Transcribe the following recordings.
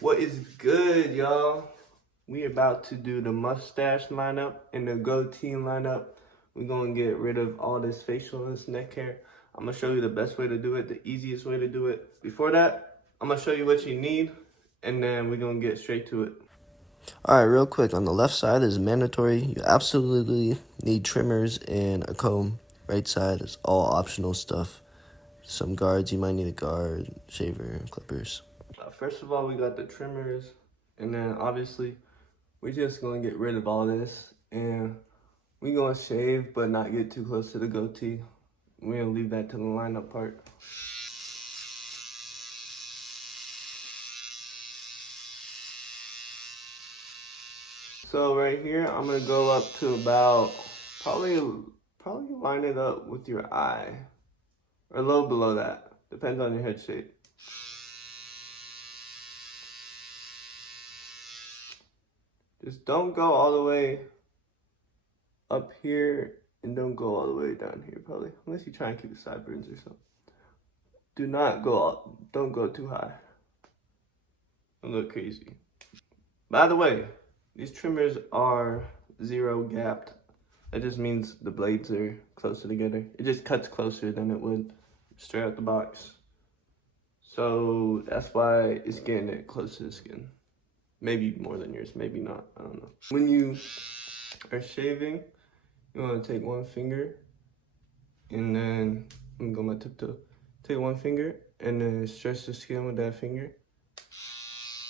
What is good, y'all? We about to do the mustache lineup and the goatee lineup. We're gonna get rid of all this facial and this neck hair. I'm gonna show you the best way to do it, the easiest way to do it. Before that, I'm gonna show you what you need, and then we're gonna get straight to it. Alright, real quick, on the left side is mandatory. You absolutely need trimmers and a comb. Right side is all optional stuff. Some guards, you might need a guard, shaver, clippers. First of all, we got the trimmers, and then obviously, we're just gonna get rid of all this, and we're gonna shave, but not get too close to the goatee. We're gonna leave that to the lineup part. So right here, I'm gonna go up to about, probably line it up with your eye, or a little below that, depends on your head shape. Just don't go all the way up here, and don't go all the way down here, probably, unless you try and keep the sideburns or something. Don't go too high. Don't look crazy. By the way, these trimmers are zero gapped. That just means the blades are closer together. It just cuts closer than it would straight out the box. So that's why it's getting it close to the skin. Maybe more than yours, maybe not, I don't know. When you are shaving, you wanna take one finger and then, I'm gonna go my tiptoe. Take one finger and then stretch the skin with that finger.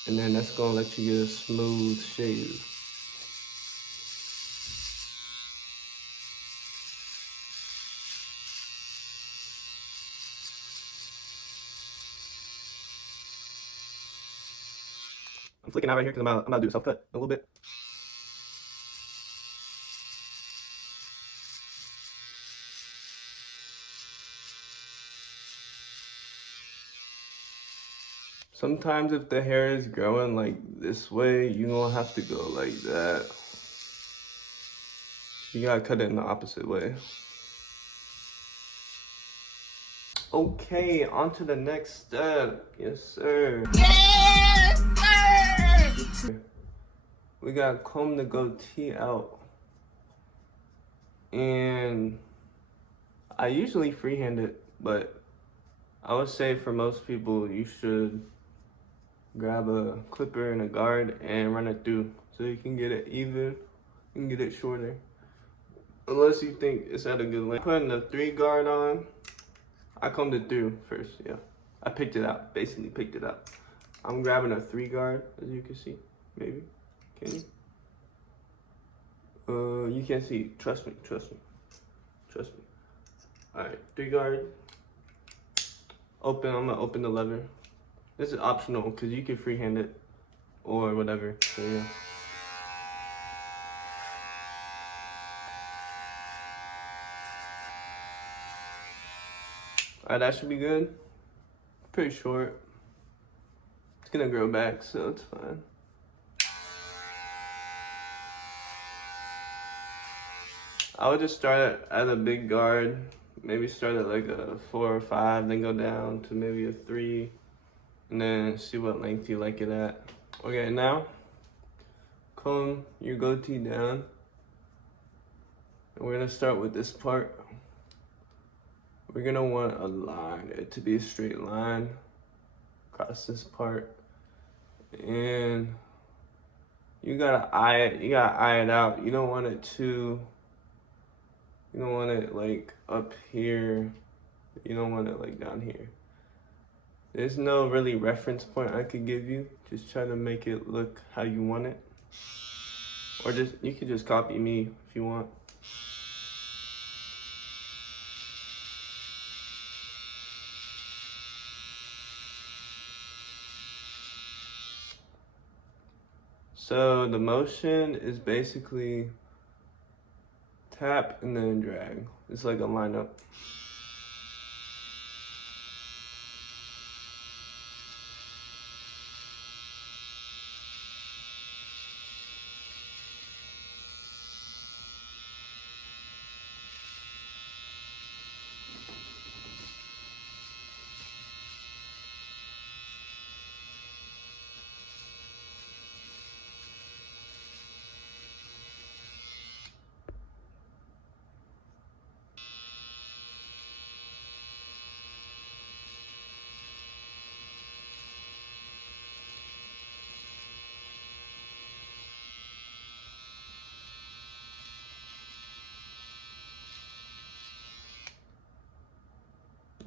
And then that's gonna let you get a smooth shave. I'm flicking out right here because I'm about to do a self cut a little bit. Sometimes if the hair is growing like this way, you don't have to go like that. You gotta cut it in the opposite way. Okay, on to the next step. Yes, sir. Yes, sir! We gotta comb the goatee out. And I usually freehand it, but I would say for most people, you should grab a clipper and a guard and run it through so you can get it even, you can get it shorter. Unless you think it's at a good length. Putting the 3 guard on, I combed it through first, yeah. I picked it out, basically picked it out. I'm grabbing a 3 guard, as you can see, maybe, can you? You can't see, trust me. All right, 3 guard, open, I'm gonna open the lever. This is optional, cause you can freehand it or whatever, so yeah. Alright, that should be good. Pretty short. It's gonna grow back, so it's fine. I would just start at a big guard. Maybe start at like a 4 or 5, then go down to maybe a 3, and then see what length you like it at. Okay, now comb your goatee down. And we're gonna start with this part. We're gonna want a line, it to be a straight line across this part. And you gotta eye it out. You don't want it like up here. You don't want it like down here. There's no really reference point I could give you. Just try to make it look how you want it. Or you could just copy me if you want. So the motion is basically tap and then drag. It's like a lineup.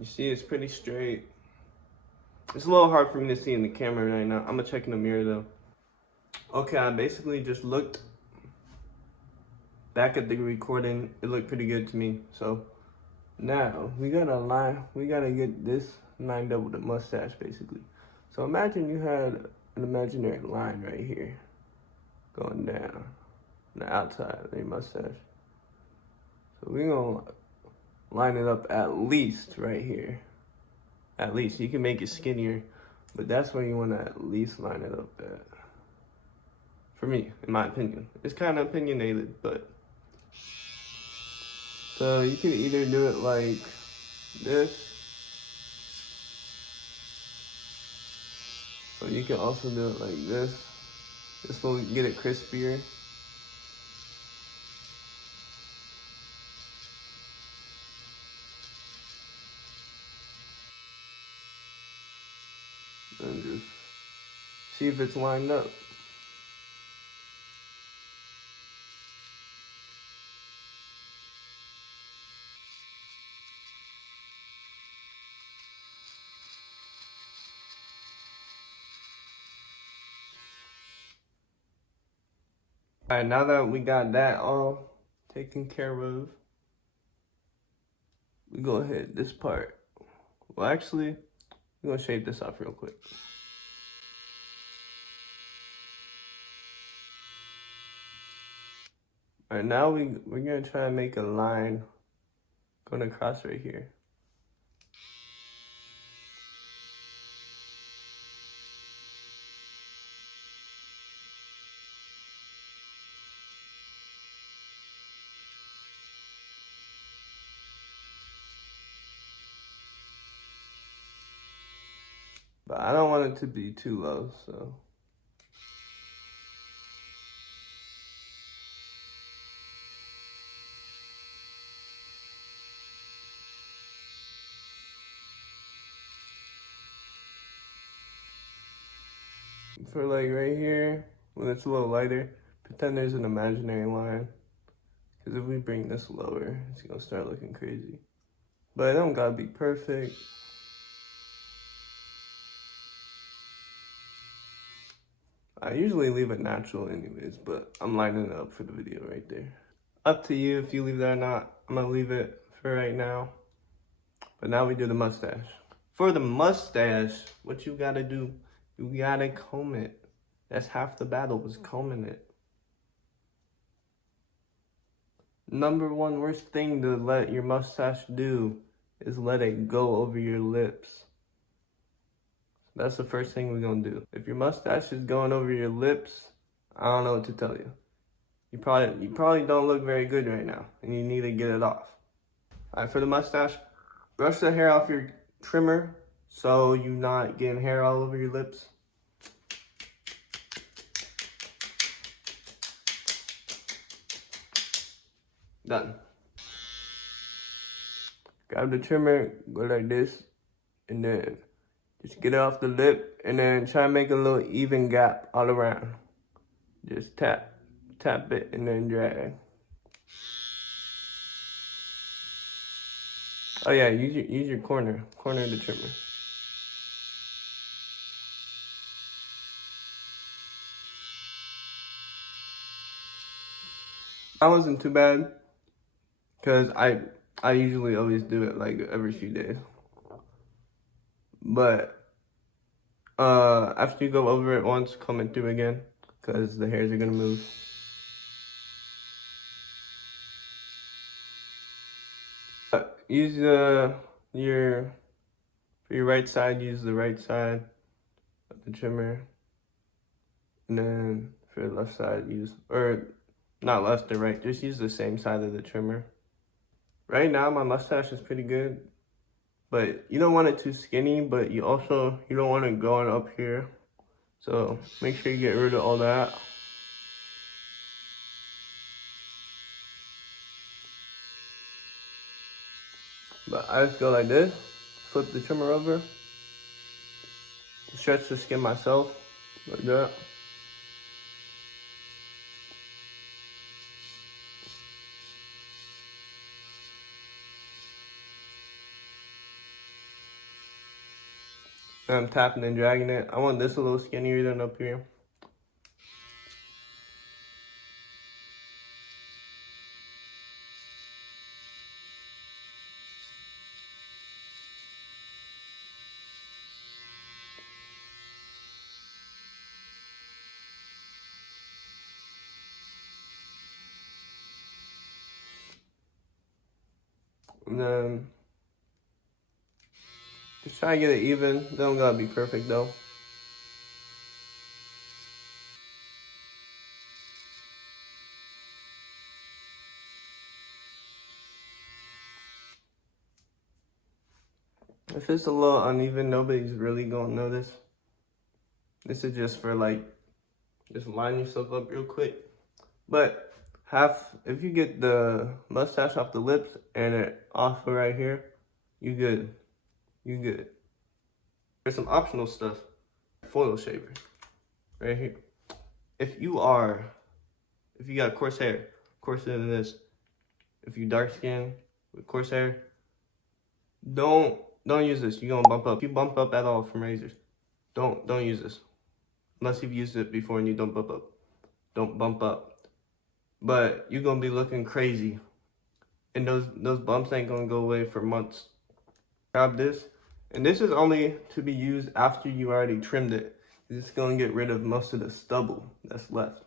You see, it's pretty straight. It's a little hard for me to see in the camera right now. I'm gonna check in the mirror though. Okay, I basically just looked back at the recording. It looked pretty good to me. So now we gotta get this lined up with the mustache basically. So imagine you had an imaginary line right here going down the outside of your mustache. So we're gonna line it up at least right here. At least. You can make it skinnier, but that's where you wanna at least line it up at. For me, in my opinion. It's kind of opinionated, but. So you can either do it like this, or you can also do it like this. This will get it crispier. And just see if it's lined up. Alright, now that we got that all taken care of, we go ahead, this part. Well, actually, we're gonna shave this off real quick. Alright, now we're gonna try to make a line going across right here. But I don't want it to be too low, so. For like right here, when it's a little lighter, pretend there's an imaginary line. Because if we bring this lower, it's gonna start looking crazy. But it don't gotta be perfect. I usually leave it natural anyways, but I'm lining it up for the video right there. Up to you if you leave that or not. I'm gonna leave it for right now. But now we do the mustache. For the mustache, what you gotta do, you gotta comb it. That's half the battle, is combing it. Number one worst thing to let your mustache do is let it go over your lips. That's the first thing we're gonna do. If your mustache is going over your lips, I don't know what to tell you. You probably don't look very good right now, and you need to get it off. All right, for the mustache, brush the hair off your trimmer so you're not getting hair all over your lips. Done. Grab the trimmer, go like this, and then just get it off the lip, and then try to make a little even gap all around. Just tap it, and then drag. Oh yeah, use your corner of the trimmer. That wasn't too bad, cause I usually always do it like every few days. But after you go over it once, comb it through again, cause the hairs are gonna move. Use for your right side, use the right side of the trimmer. And then for the left side, or not left or right, just use the same side of the trimmer. Right now, my mustache is pretty good, but you don't want it too skinny, but you don't want it going up here. So make sure you get rid of all that. But I just go like this, flip the trimmer over, stretch the skin myself, like that. And I'm tapping and dragging it. I want this a little skinnier than up here. And then just try to get it even. They don't gotta be perfect though. If it's a little uneven, nobody's really gonna notice. This is just for like, just line yourself up real quick. But if you get the mustache off the lips and it off right here, you good. You good. There's some optional stuff. Foil shaver, right here. If you got coarse hair, coarser than this, if you dark skin with coarse hair, don't use this. You're gonna bump up. If you bump up at all from razors, don't use this. Unless you've used it before and you don't bump up. Don't bump up. But you're gonna be looking crazy. And those bumps ain't gonna go away for months. Grab this. And this is only to be used after you already trimmed it. It's gonna get rid of most of the stubble that's left.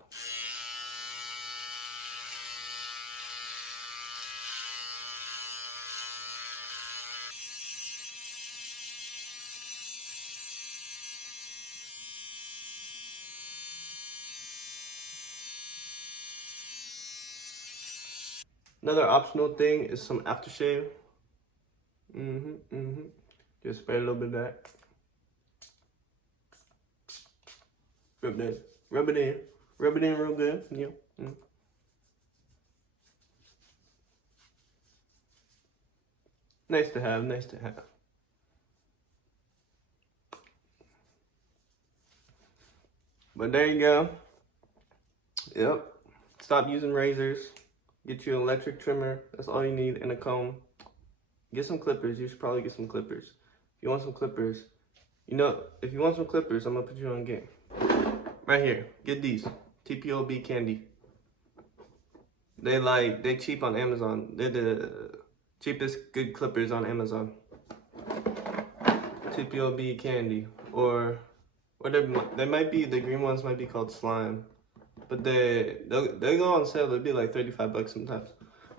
Another optional thing is some aftershave. Just spray a little bit of that. Rub that. Rub it in. Rub it in real good. Yeah. Nice to have. Nice to have. But there you go. Yep. Stop using razors. Get you an electric trimmer. That's all you need, and a comb. Get some clippers. You should probably get some clippers. If you want some clippers, if you want some clippers, I'm gonna put you on game. Right here. Get these. TPOB candy. They cheap on Amazon. They're the cheapest good clippers on Amazon. TPOB candy. Or they might be, the green ones might be called slime. But they go on sale. They'll be like 35 bucks sometimes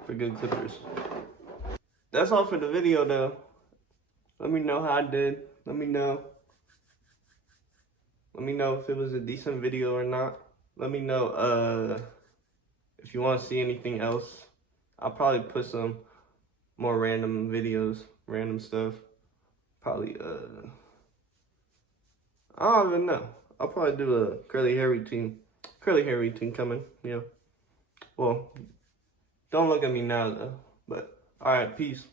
for good clippers. That's all for the video though. Let me know how I did. Let me know if it was a decent video or not. Let me know if you want to see anything else. I'll probably put some more random videos, random stuff. Probably I don't even know. I'll probably do a curly hair routine. Curly hair routine coming, yeah. Well, don't look at me now though. But alright, peace.